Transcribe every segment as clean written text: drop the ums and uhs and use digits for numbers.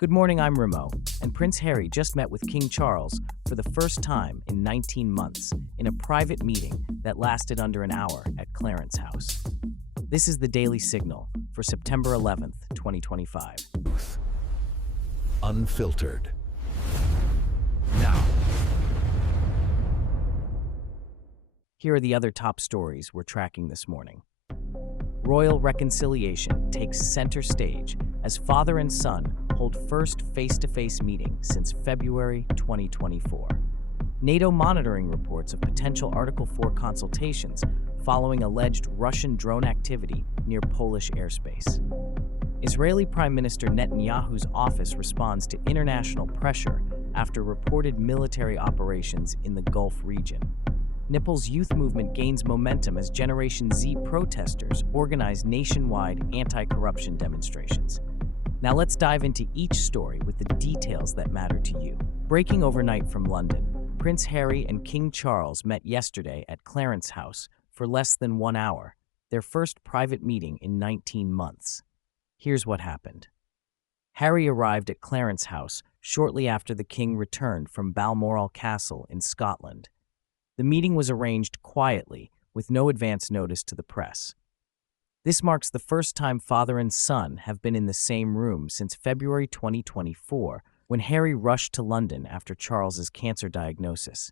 Good morning, I'm Remo, and Prince Harry just met with King Charles for the first time in 19 months in a private meeting that lasted under an hour at Clarence House. This is the Daily Signal for September 11th, 2025. Unfiltered. Now, Here are the other top stories we're tracking this morning. Royal reconciliation takes center stage as father and son hold first face-to-face meeting since February 2024. NATO monitoring reports of potential Article 4 consultations following alleged Russian drone activity near Polish airspace. Israeli Prime Minister Netanyahu's office responds to international pressure after reported military operations in the Gulf region. Nepal's youth movement gains momentum as Generation Z protesters organize nationwide anti-corruption demonstrations. Now let's dive into each story with the details that matter to you. Breaking overnight from London, Prince Harry and King Charles met yesterday at Clarence House for less than 1 hour, their first private meeting in 19 months. Here's what happened. Harry arrived at Clarence House shortly after the King returned from Balmoral Castle in Scotland. The meeting was arranged quietly, with no advance notice to the press. This marks the first time father and son have been in the same room since February 2024, when Harry rushed to London after Charles's cancer diagnosis.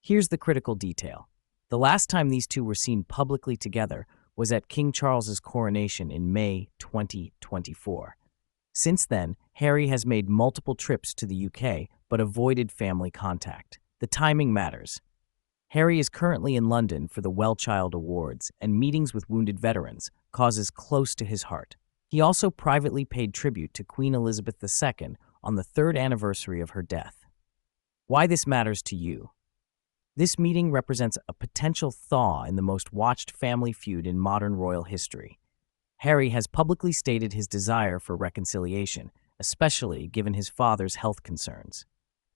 Here's the critical detail. The last time these two were seen publicly together was at King Charles's coronation in May 2024. Since then, Harry has made multiple trips to the UK but avoided family contact. The timing matters. Harry is currently in London for the Well-Child Awards, and meetings with wounded veterans, causes close to his heart. He also privately paid tribute to Queen Elizabeth II on the 3rd anniversary of her death. Why this matters to you? This meeting represents a potential thaw in the most watched family feud in modern royal history. Harry has publicly stated his desire for reconciliation, especially given his father's health concerns.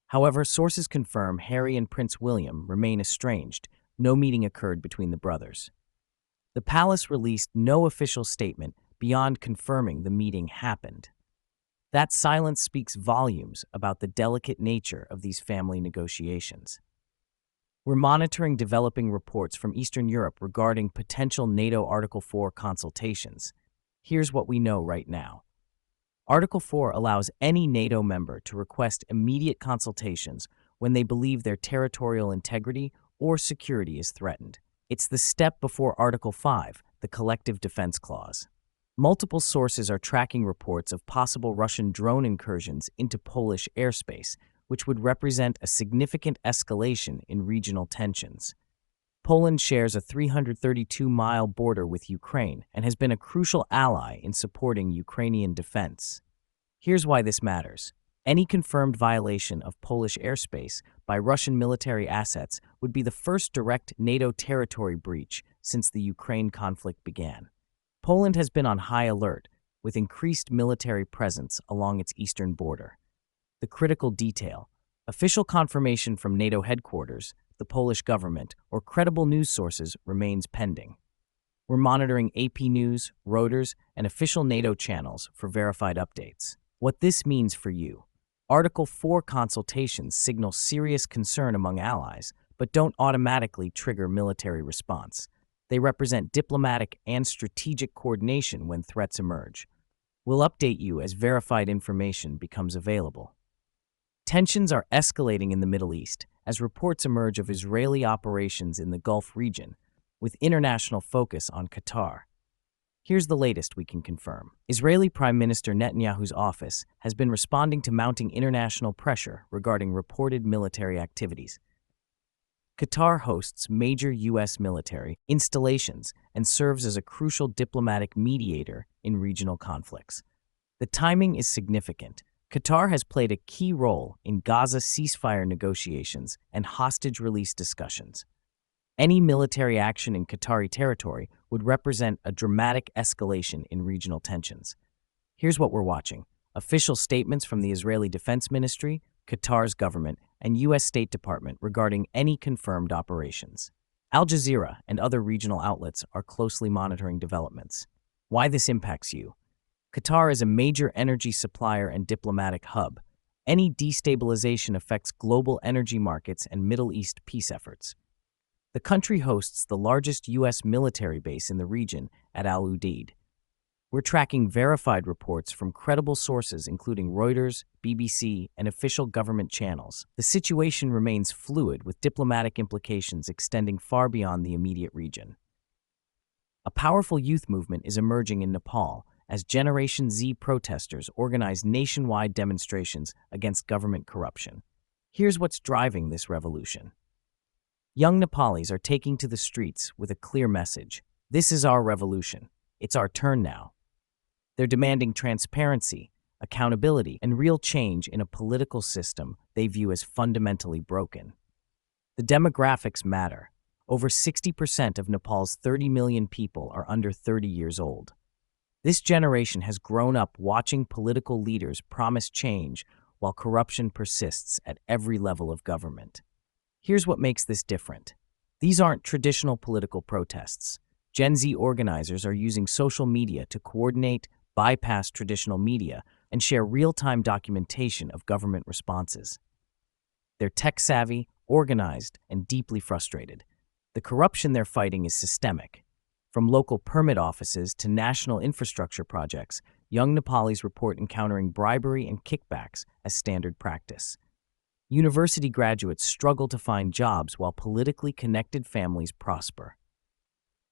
However, sources confirm Harry and Prince William remain estranged. No meeting occurred between the brothers. The palace released no official statement beyond confirming the meeting happened. That silence speaks volumes about the delicate nature of these family negotiations. We're monitoring developing reports from Eastern Europe regarding potential NATO Article 4 consultations. Here's what we know right now. Article 4 allows any NATO member to request immediate consultations when they believe their territorial integrity or security is threatened. It's the step before Article 5, the Collective Defense Clause. Multiple sources are tracking reports of possible Russian drone incursions into Polish airspace, which would represent a significant escalation in regional tensions. Poland shares a 332-mile border with Ukraine and has been a crucial ally in supporting Ukrainian defense. Here's why this matters. Any confirmed violation of Polish airspace by Russian military assets would be the first direct NATO territory breach since the Ukraine conflict began. Poland has been on high alert, with increased military presence along its eastern border. The critical detail: official confirmation from NATO headquarters, the Polish government, or credible news sources remains pending. We're monitoring AP News, Reuters, and official NATO channels for verified updates. What this means for you: Article 4 consultations signal serious concern among allies, but don't automatically trigger military response. They represent diplomatic and strategic coordination when threats emerge. We'll update you as verified information becomes available. Tensions are escalating in the Middle East as reports emerge of Israeli operations in the Gulf region, with international focus on Qatar. Here's the latest we can confirm. Israeli Prime Minister Netanyahu's office has been responding to mounting international pressure regarding reported military activities. Qatar hosts major U.S. military installations and serves as a crucial diplomatic mediator in regional conflicts. The timing is significant. Qatar has played a key role in Gaza ceasefire negotiations and hostage release discussions. Any military action in Qatari territory would represent a dramatic escalation in regional tensions. Here's what we're watching: official statements from the Israeli Defense Ministry, Qatar's government, and U.S. State Department regarding any confirmed operations. Al Jazeera and other regional outlets are closely monitoring developments. Why this impacts you? Qatar is a major energy supplier and diplomatic hub. Any destabilization affects global energy markets and Middle East peace efforts. The country hosts the largest U.S. military base in the region at Al Udeid. We're tracking verified reports from credible sources including Reuters, BBC, and official government channels. The situation remains fluid with diplomatic implications extending far beyond the immediate region. A powerful youth movement is emerging in Nepal as Generation Z protesters organize nationwide demonstrations against government corruption. Here's what's driving this revolution. Young Nepalis are taking to the streets with a clear message. This is our revolution. It's our turn now. They're demanding transparency, accountability, and real change in a political system they view as fundamentally broken. The demographics matter. Over 60% of Nepal's 30 million people are under 30 years old. This generation has grown up watching political leaders promise change while corruption persists at every level of government. Here's what makes this different. These aren't traditional political protests. Gen Z organizers are using social media to coordinate, bypass traditional media, and share real-time documentation of government responses. They're tech-savvy, organized, and deeply frustrated. The corruption they're fighting is systemic. From local permit offices to national infrastructure projects, young Nepalis report encountering bribery and kickbacks as standard practice. University graduates struggle to find jobs while politically connected families prosper.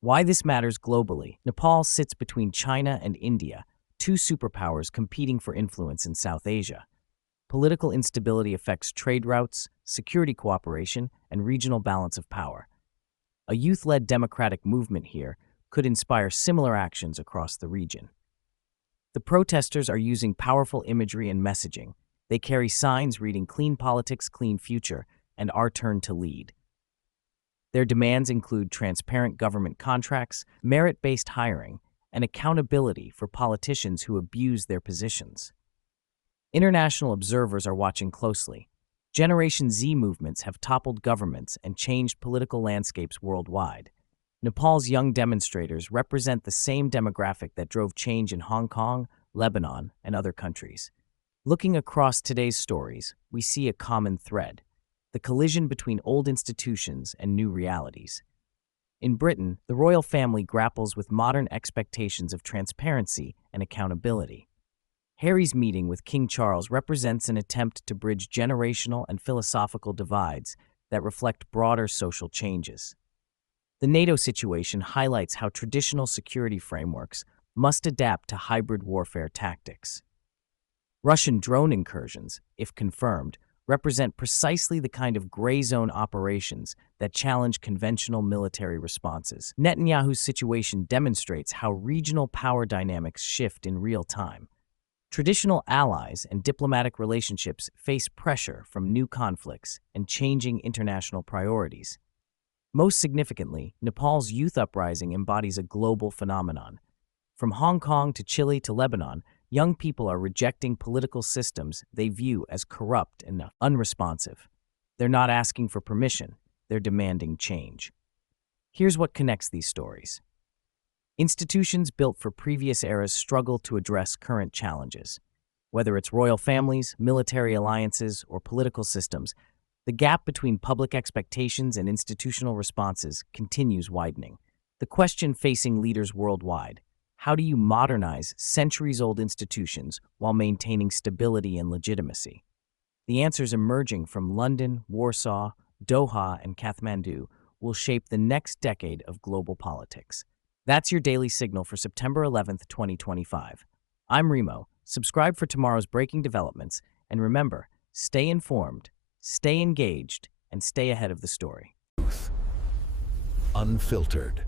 Why this matters globally: Nepal sits between China and India, two superpowers competing for influence in South Asia. Political instability affects trade routes, security cooperation, and regional balance of power. A youth-led democratic movement here could inspire similar actions across the region. The protesters are using powerful imagery and messaging. They carry signs reading "Clean Politics, Clean Future," and "Our Turn to Lead." Their demands include transparent government contracts, merit-based hiring, and accountability for politicians who abuse their positions. International observers are watching closely. Generation Z movements have toppled governments and changed political landscapes worldwide. Nepal's young demonstrators represent the same demographic that drove change in Hong Kong, Lebanon, and other countries. Looking across today's stories, we see a common thread: the collision between old institutions and new realities. In Britain, the royal family grapples with modern expectations of transparency and accountability. Harry's meeting with King Charles represents an attempt to bridge generational and philosophical divides that reflect broader social changes. The NATO situation highlights how traditional security frameworks must adapt to hybrid warfare tactics. Russian drone incursions, if confirmed, represent precisely the kind of gray zone operations that challenge conventional military responses. Netanyahu's situation demonstrates how regional power dynamics shift in real time. Traditional allies and diplomatic relationships face pressure from new conflicts and changing international priorities. Most significantly, Nepal's youth uprising embodies a global phenomenon. From Hong Kong to Chile to Lebanon, young people are rejecting political systems they view as corrupt and unresponsive. They're not asking for permission, they're demanding change. Here's what connects these stories. Institutions built for previous eras struggle to address current challenges. Whether it's royal families, military alliances, or political systems, the gap between public expectations and institutional responses continues widening. The question facing leaders worldwide: how do you modernize centuries-old institutions while maintaining stability and legitimacy? The answers emerging from London, Warsaw, Doha, and Kathmandu will shape the next decade of global politics. That's your Daily Signal for September 11th, 2025. I'm Remo. Subscribe for tomorrow's breaking developments, and remember, stay informed, stay engaged, and stay ahead of the story. Unfiltered.